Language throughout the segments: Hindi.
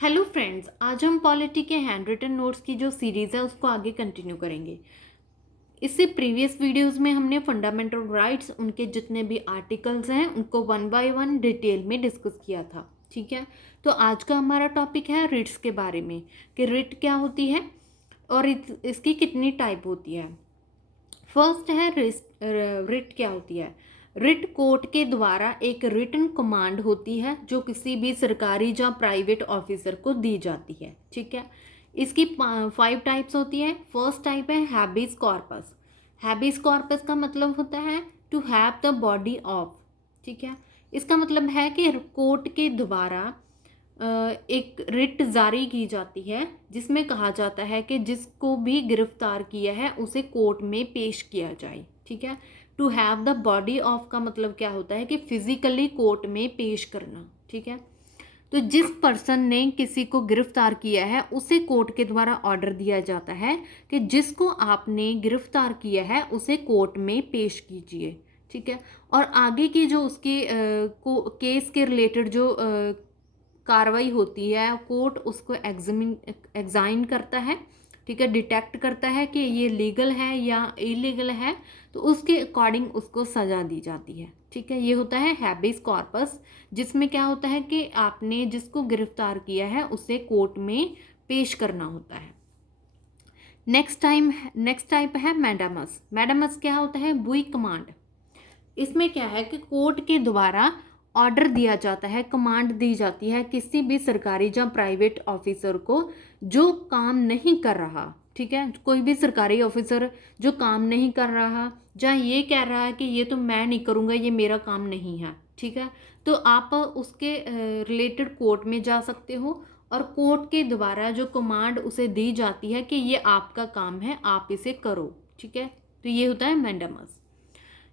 हेलो फ्रेंड्स, आज हम पॉलिटी के हैंड रिटन नोट्स की जो सीरीज़ है उसको आगे कंटिन्यू करेंगे। इससे प्रीवियस वीडियोस में हमने फंडामेंटल राइट्स, उनके जितने भी आर्टिकल्स हैं उनको वन बाय वन डिटेल में डिस्कस किया था। ठीक है, तो आज का हमारा टॉपिक है रिट्स के बारे में कि रिट क्या होती है और इसकी कितनी टाइप होती है। फर्स्ट है रिट क्या होती है। रिट कोर्ट के द्वारा एक रिटन कमांड होती है जो किसी भी सरकारी या प्राइवेट ऑफिसर को दी जाती है। ठीक है, इसकी 5 टाइप्स होती है। फर्स्ट टाइप है हैबिस कॉर्पस। हैबिस कॉर्पस का मतलब होता है to have the body of. ठीक है, इसका मतलब है कि कोर्ट के द्वारा एक रिट जारी की जाती है जिसमें कहा जाता है कि जिसको भी गिरफ्तार किया है उसे कोर्ट में पेश किया जाए। ठीक है, to have the body of का मतलब क्या होता है कि फिजिकली कोर्ट में पेश करना। ठीक है, तो जिस पर्सन ने किसी को गिरफ्तार किया है उसे कोर्ट के द्वारा ऑर्डर दिया जाता है कि जिसको आपने गिरफ्तार किया है उसे कोर्ट में पेश कीजिए। ठीक है, और आगे की जो उसके केस के रिलेटेड जो कार्रवाई होती है कोर्ट उसको एग्जाइन करता है। ठीक है, डिटेक्ट करता है कि ये लीगल है या इलीगल है, तो उसके अकॉर्डिंग उसको सज़ा दी जाती है। ठीक है, ये होता है हैबिस कॉर्पस, जिसमें क्या होता है कि आपने जिसको गिरफ्तार किया है उसे कोर्ट में पेश करना होता है। नेक्स्ट टाइप है मैडामस। मैडामस क्या होता है, बुई कमांड। इसमें क्या है कि कोर्ट के द्वारा ऑर्डर दिया जाता है, कमांड दी जाती है किसी भी सरकारी या प्राइवेट ऑफिसर को जो काम नहीं कर रहा। ठीक है, कोई भी सरकारी ऑफिसर जो काम नहीं कर रहा या ये कह रहा है कि ये तो मैं नहीं करूँगा, ये मेरा काम नहीं है। ठीक है, तो आप उसके रिलेटेड कोर्ट में जा सकते हो और कोर्ट के द्वारा जो कमांड उसे दी जाती है कि ये आपका काम है, आप इसे करो। ठीक है, तो ये होता है मैंडेमस।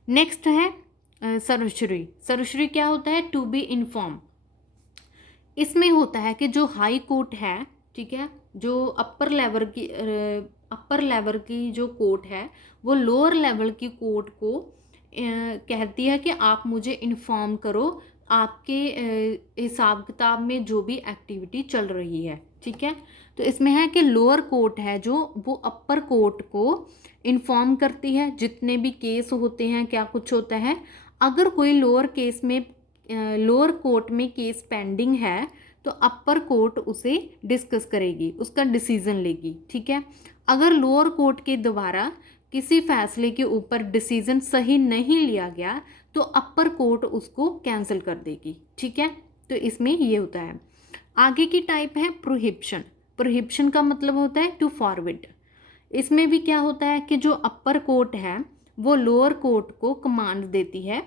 नेक्स्ट है सर्वश्री। सर्वश्री क्या होता है, टू बी इन्फॉर्म। इसमें होता है कि जो हाई कोर्ट है, ठीक है, जो अपर लेवल की जो कोर्ट है वो लोअर लेवल की कोर्ट को कहती है कि आप मुझे इन्फॉर्म करो आपके हिसाब किताब में जो भी एक्टिविटी चल रही है। ठीक है, तो इसमें है कि लोअर कोर्ट है जो वो अपर कोर्ट को इन्फॉर्म करती है जितने भी केस होते हैं, क्या कुछ होता है। अगर कोई लोअर कोर्ट में केस पेंडिंग है तो अपर कोर्ट उसे डिस्कस करेगी, उसका डिसीजन लेगी। ठीक है, अगर लोअर कोर्ट के द्वारा किसी फैसले के ऊपर डिसीजन सही नहीं लिया गया तो अपर कोर्ट उसको कैंसिल कर देगी। ठीक है, तो इसमें ये होता है। आगे की टाइप है प्रोहिबिशन। प्रोहिबिशन का मतलब होता है टू फॉरवर्ड। इसमें भी क्या होता है कि जो अपर कोर्ट है वो लोअर कोर्ट को कमांड देती है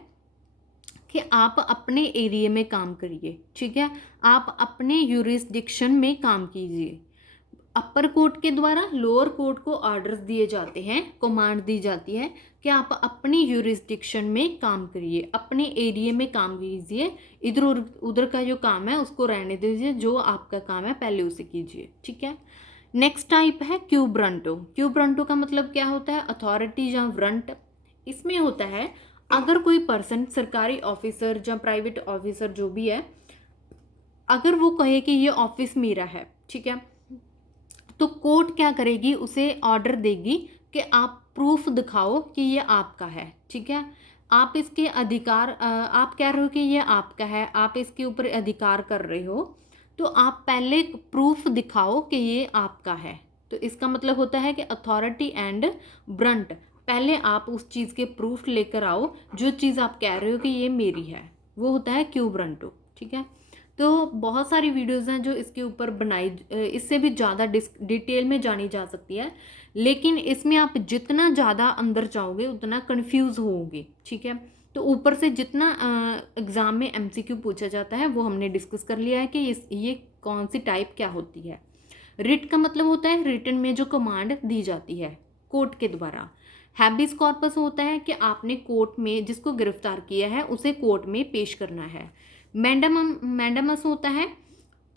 कि आप अपने एरिया में काम करिए। ठीक है, आप अपने यूरिसडिक्शन में काम कीजिए। अपर कोर्ट के द्वारा लोअर कोर्ट को ऑर्डर्स दिए जाते हैं, कमांड दी जाती है कि आप अपनी यूरिसडिक्शन में काम करिए, अपने एरिया में काम कीजिए, इधर उधर का जो काम है उसको रहने दीजिए, जो आपका काम है पहले उसे कीजिए। ठीक है, नेक्स्ट टाइप है क्यूब्रंटो। क्यूब्रंटो का मतलब क्या होता है, अथॉरिटी या व्रंट। इसमें होता है अगर कोई पर्सन सरकारी ऑफिसर या प्राइवेट ऑफिसर जो भी है, अगर वो कहे कि ये ऑफिस मेरा है, ठीक है, तो कोर्ट क्या करेगी, उसे ऑर्डर देगी कि आप प्रूफ दिखाओ कि ये आपका है। ठीक है, आप इसके अधिकार आप कह रहे हो कि ये आपका है, आप इसके ऊपर अधिकार कर रहे हो, तो आप पहले प्रूफ दिखाओ कि ये आपका है। तो इसका मतलब होता है कि अथॉरिटी एंड ब्रंट, पहले आप उस चीज़ के प्रूफ लेकर आओ, जो चीज़ आप कह रहे हो कि ये मेरी है, वो होता है क्यू ब्रंटो। ठीक है, तो बहुत सारी वीडियोस हैं जो इसके ऊपर बनाई, इससे भी ज़्यादा डिटेल में जानी जा सकती है, लेकिन इसमें आप जितना ज़्यादा अंदर जाओगे उतना कंफ्यूज होगे। ठीक है, तो ऊपर से जितना एग्ज़ाम में एमसीक्यू पूछा जाता है वो हमने डिस्कस कर लिया है कि ये कौन सी टाइप क्या होती है। रिट का मतलब होता है रिटन में जो कमांड दी जाती है कोर्ट के द्वारा। हैबिस कॉर्पस होता है कि आपने कोर्ट में जिसको गिरफ्तार किया है उसे कोर्ट में पेश करना है। मैंडेमस होता है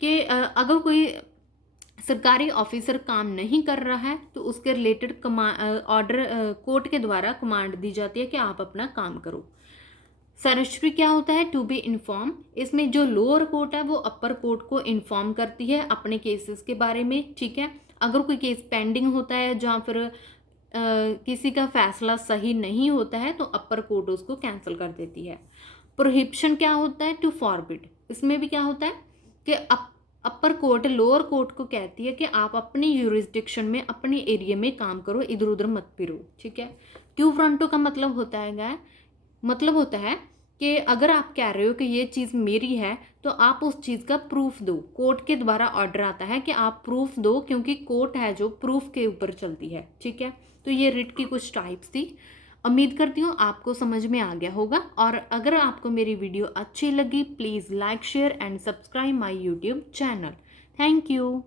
कि अगर कोई सरकारी ऑफिसर काम नहीं कर रहा है तो उसके रिलेटेड ऑर्डर कोर्ट के द्वारा कमांड दी जाती है कि आप अपना काम करो। सरश्री क्या होता है, टू बी इन्फॉर्म। इसमें जो लोअर कोर्ट है वो अपर कोर्ट को इन्फॉर्म करती है अपने केसेस के बारे में, ठीक है। अगर कोई केस पेंडिंग होता है जहाँ फिर किसी का फैसला सही नहीं होता है तो अपर कोर्ट उसको कैंसिल कर देती है। प्रोहिबिशन क्या होता है, टू फॉरबिड। इसमें भी क्या होता है कि अपर कोर्ट लोअर कोर्ट को कहती है कि आप अपनी यूरिसडिक्शन में अपने एरिया में काम करो, इधर उधर मत फिरो, ठीक है। क्यू फ्रंटो का मतलब होता है मतलब होता है कि अगर आप कह रहे हो कि ये चीज़ मेरी है तो आप उस चीज़ का प्रूफ दो। कोर्ट के द्वारा ऑर्डर आता है कि आप प्रूफ दो, क्योंकि कोर्ट है जो प्रूफ के ऊपर चलती है, ठीक है। तो ये रिट की कुछ टाइप्स थी। उम्मीद करती हूँ आपको समझ में आ गया होगा, और अगर आपको मेरी वीडियो अच्छी लगी please like share and subscribe my YouTube channel. Thank you.